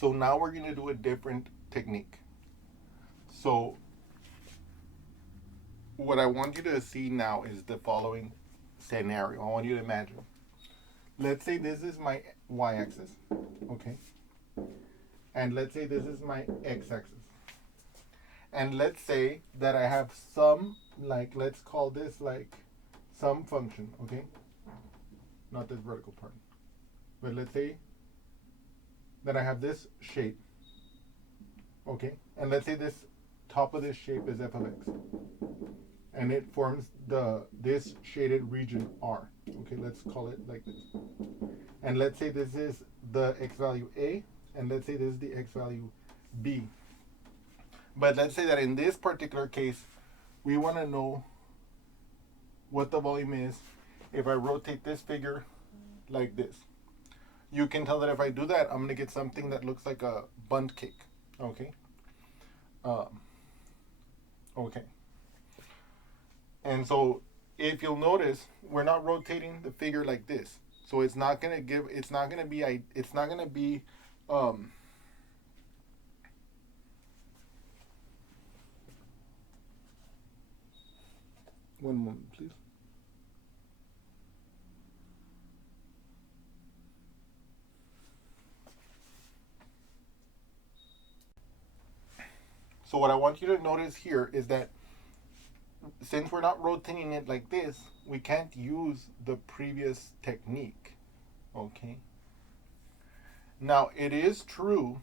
So now we're going to do a different technique. So what I want you to see now is the following scenario. I want you to imagine. Let's say this is my y-axis, okay? And let's say this is my x-axis. And let's say that I have some, like, let's call this like some function, okay? Not this vertical part. But let's say that I have this shape, okay? And let's say this top of this shape is f of x. And it forms this shaded region R. Okay, let's call it like this. And let's say this is the x value A, and let's say this is the x value B. But let's say that in this particular case, we want to know what the volume is if I rotate this figure like this. You can tell that if I do that, I'm going to get something that looks like a bundt cake. Okay? Okay. And so if you'll notice, we're not rotating the figure like this. So it's not going to give, it's not going to be, one moment, please. So what I want you to notice here is that since we're not rotating it like this, we can't use the previous technique, okay? Now, it is true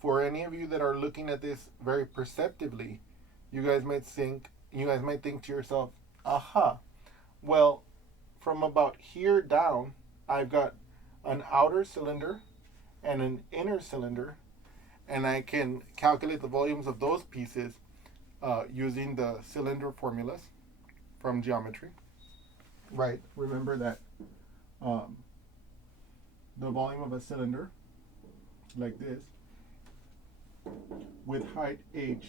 for any of you that are looking at this very perceptively, you guys might think to yourself, aha, well, from about here down, I've got an outer cylinder and an inner cylinder, and I can calculate the volumes of those pieces using the cylinder formulas from geometry. Right, remember that the volume of a cylinder, like this, with height h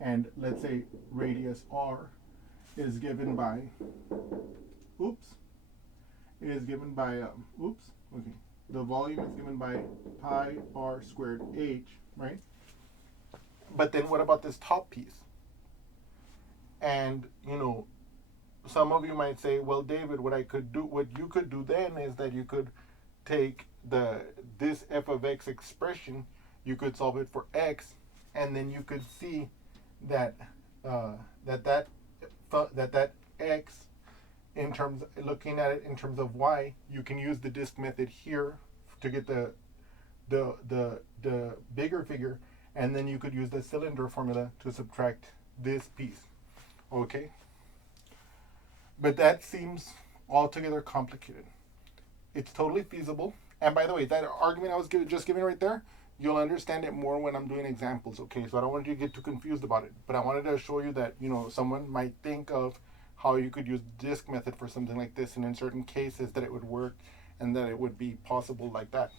and let's say radius r, is given by, the volume is given by pi r squared h, right? But then what about this top piece? And, some of you might say, well, David, what you could do then is that you could take this f of x expression, you could solve it for x, and then you could see that that x, in terms, looking at it in terms of y, you can use the disk method here to get the bigger figure, and then you could use the cylinder formula to subtract this piece. Okay? But that seems altogether complicated. It's totally feasible. And by the way, that argument I was just giving right there, you'll understand it more when I'm doing examples, okay? So I don't want you to get too confused about it. But I wanted to show you that, someone might think of how you could use the disk method for something like this, and in certain cases that it would work and that it would be possible like that.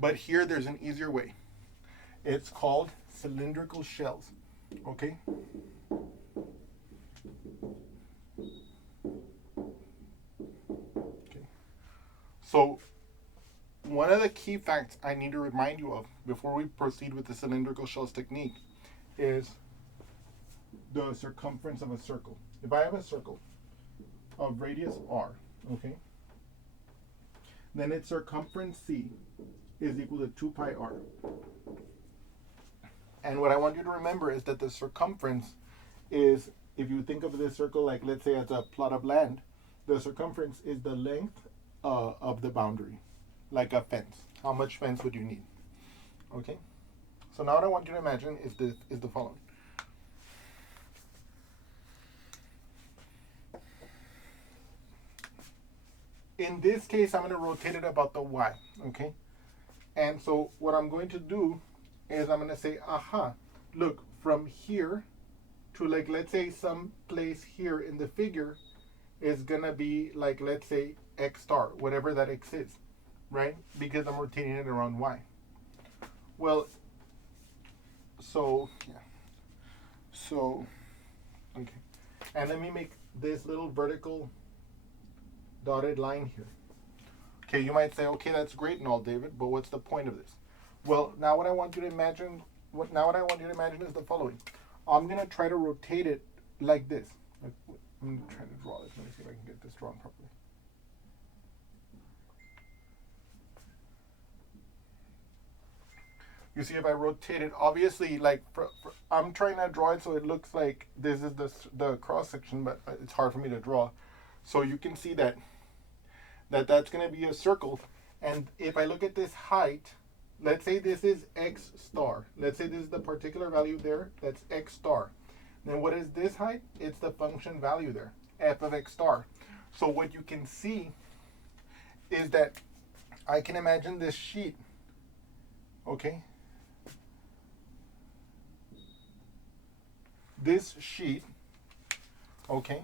But here there's an easier way. It's called cylindrical shells, okay? So one of the key facts I need to remind you of before we proceed with the cylindrical shells technique is the circumference of a circle. If I have a circle of radius r, okay, then its circumference c is equal to 2 pi r. And what I want you to remember is that the circumference is, if you think of this circle like, let's say, as a plot of land, the circumference is the length of the boundary, like a fence. How much fence would you need? Okay? So now what I want you to imagine is the following. In this case, I'm going to rotate it about the y, okay? And so what I'm going to do is I'm going to say, aha, look, from here to, like, let's say some place here in the figure is going to be, like, let's say x star, whatever that x is, right? Because I'm rotating it around y. Well, so, yeah. So, okay. And let me make this little vertical dotted line here. Okay, you might say, okay, that's great and all, David, but what's the point of this? Well, now what I want you to imagine, is the following. I'm gonna try to rotate it like this. I'm trying to draw this. Let me see if I can get this drawn properly. You see, if I rotate it, obviously, like I'm trying to draw it so it looks like this is the cross section, but it's hard for me to draw. So you can see that's going to be a circle. And if I look at this height, let's say this is x star. Let's say this is the particular value there. That's x star. Then what is this height? It's the function value there, f of x star. So what you can see is that I can imagine this sheet, okay? This sheet, okay,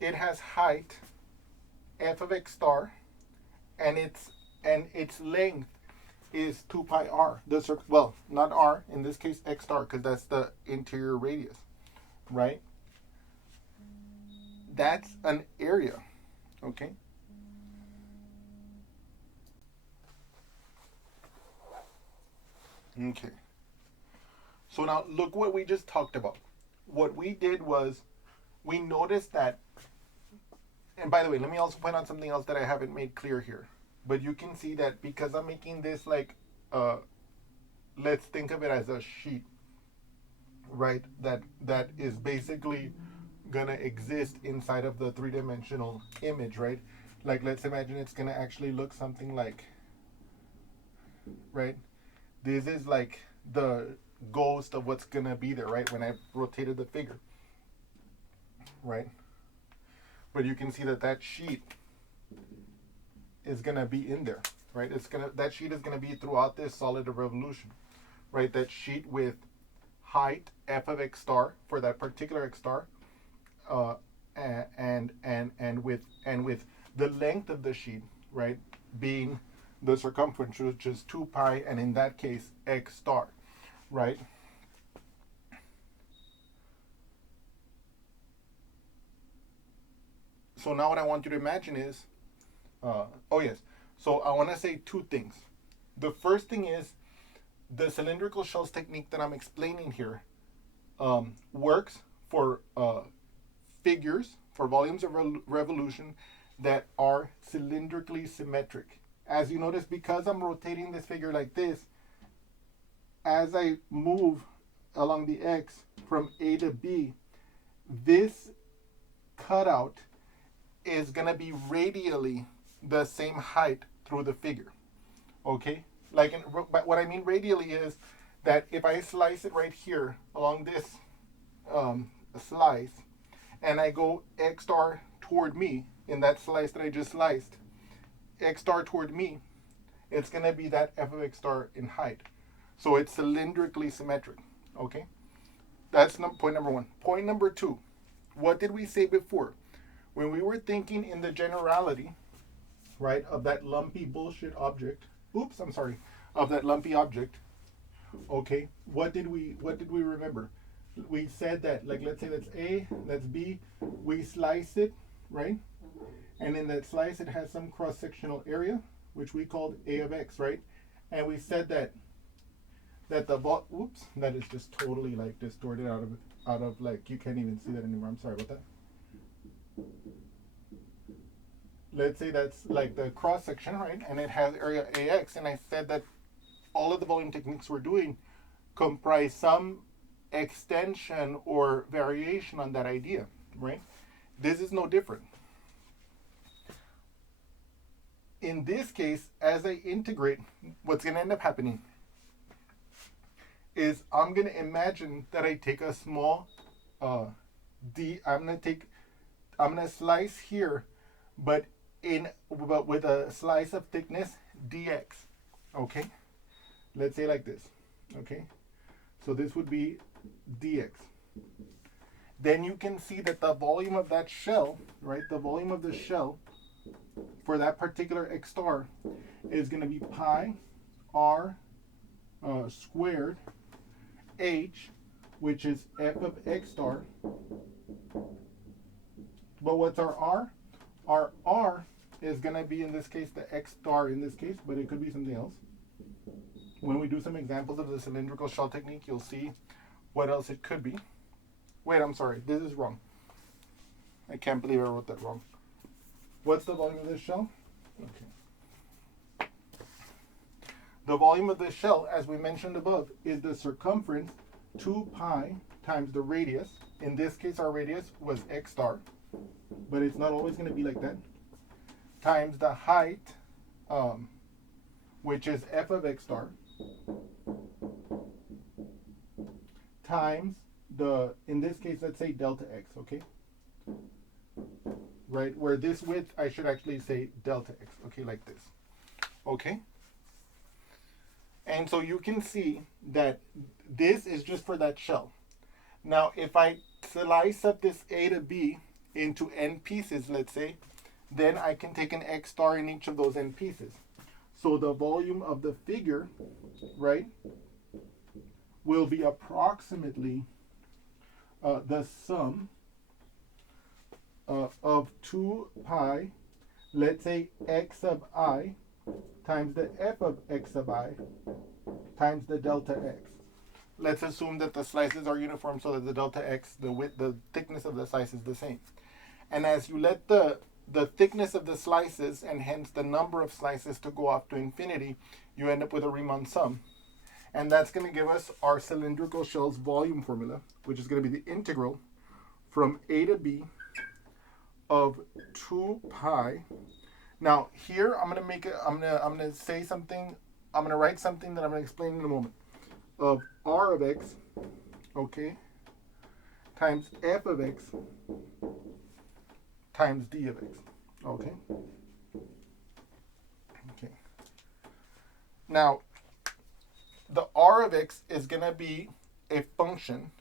it has height f of x star, and its length is 2 pi r. Well, not r, in this case x star, because that's the interior radius, right? That's an area, okay? Okay. So now look what we just talked about. What we did was we noticed that, and by the way, let me also point out something else that I haven't made clear here. But you can see that because I'm making this like, let's think of it as a sheet, right? That is basically gonna exist inside of the three-dimensional image, right? Like, let's imagine it's gonna actually look something like, right? This is like the ghost of what's gonna be there, right? When I rotated the figure, right? But you can see that sheet is gonna be in there, right? That sheet is gonna be throughout this solid of revolution, right? That sheet with height f of x star for that particular x star, and with the length of the sheet, right, being the circumference, which is 2 pi, and in that case x star, right? So now what I want you to imagine is, oh yes, so I want to say two things. The first thing is the cylindrical shells technique that I'm explaining here works for figures, for volumes of revolution that are cylindrically symmetric. As you notice, because I'm rotating this figure like this, as I move along the x from A to B, this cutout is going to be radially the same height through the figure. Okay? But what I mean radially is that if I slice it right here along this slice, and I go x star toward me in that slice that I just sliced, x star toward me, it's going to be that f of x star in height. So it's cylindrically symmetric. Okay? That's point number one. Point number two. What did we say before? When we were thinking in the generality, right, of that lumpy bullshit object, of that lumpy object, okay, what did we remember? We said that, like, let's say that's A, that's B, we slice it, right? And in that slice, it has some cross-sectional area, which we called A of X, right? And we said that that is just totally like distorted out of like, you can't even see that anymore. I'm sorry about that. Let's say that's like the cross section, right? And it has area AX. And I said that all of the volume techniques we're doing comprise some extension or variation on that idea, right? This is no different. In this case, as I integrate, what's going to end up happening is I'm going to imagine that I take a small I'm going to slice here, but with a slice of thickness dx. Okay? Let's say like this. Okay? So this would be dx. Then you can see that the volume of that shell, right? The volume of the shell for that particular x star is going to be pi r squared h, which is f of x star. But what's our r? Our r is going to be, in this case, the x star in this case, but it could be something else. When we do some examples of the cylindrical shell technique, you'll see what else it could be. Wait, I'm sorry. This is wrong. I can't believe I wrote that wrong. What's the volume of this shell? Okay. The volume of this shell, as we mentioned above, is the circumference 2 pi times the radius. In this case, our radius was x star, but it's not always going to be like that, times the height, which is f of x star, times the, in this case, let's say delta x, okay? Right, where this width, I should actually say delta x, okay, like this, okay? And so you can see that this is just for that shell. Now, if I slice up this A to B into n pieces, let's say, then I can take an x star in each of those n pieces. So the volume of the figure, right, will be approximately the sum of 2 pi, let's say x sub I, times the f of x sub I, times the delta x. Let's assume that the slices are uniform so that the delta x, the width, the thickness of the slice is the same. And as you let the thickness of the slices, and hence the number of slices, to go off to infinity, you end up with a Riemann sum. And that's going to give us our cylindrical shell's volume formula, which is going to be the integral from A to B of 2 pi. Now here I'm going to make it, I'm going to say something, I'm going to write something that I'm going to explain in a moment, of r of x, okay, times f of x times d of x, okay? Okay. Now, the r of x is going to be a function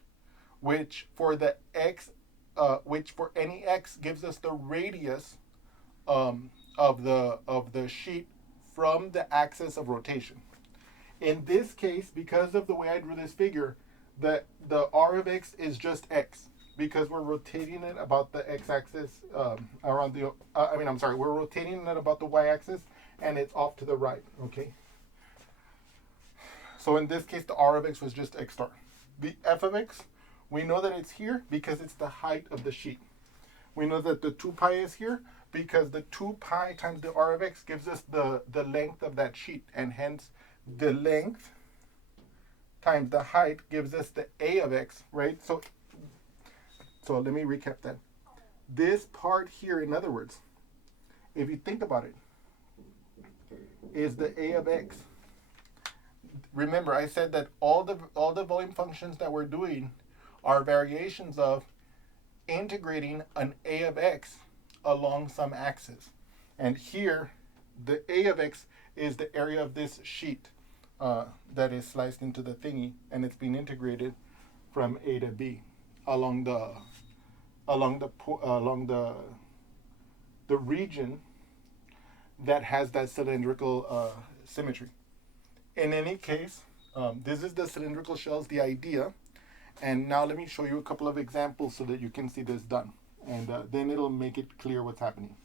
which for the x, which for any x gives us the radius of the sheet from the axis of rotation. In this case, because of the way I drew this figure, the r of x is just x, because we're rotating it about the x-axis around the, we're rotating it about the y-axis, and it's off to the right, okay? So in this case, the r of x was just x star. The f of x, we know that it's here because it's the height of the sheet. We know that the 2 pi is here because the 2 pi times the r of x gives us the length of that sheet, and hence the length times the height gives us the a of x, right? So let me recap that. This part here, in other words, if you think about it, is the a of x. Remember, I said that all the volume functions that we're doing are variations of integrating an a of x along some axis. And here, the a of x is the area of this sheet that is sliced into the thingy, and it's being integrated from A to B along the region that has that cylindrical symmetry. In any case, this is the cylindrical shells, the idea. And now let me show you a couple of examples so that you can see this done. And then it'll make it clear what's happening.